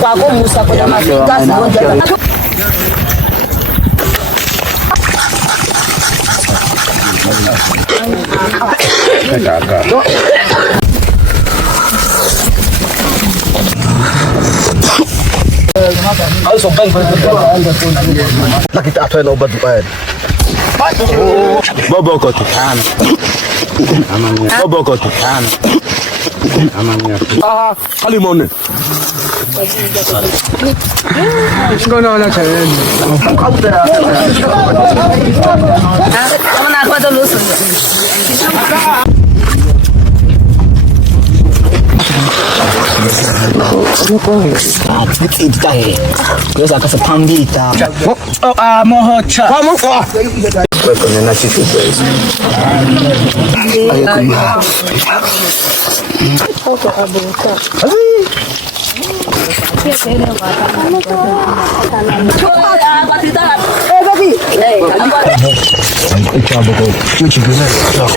kwa Musa kwa mafika moja. Also bank lakini atoe na ubadu baya. Baba kote. Amanya. Baba kote. Amanya. Kalimone. Ngono na challenge. Kama na kwa ndo lusu. It's here. Because I got a pandita. Moho cha. Vamos. Kwenye na chifu base. Foto abuka. Hey, baby. Hey,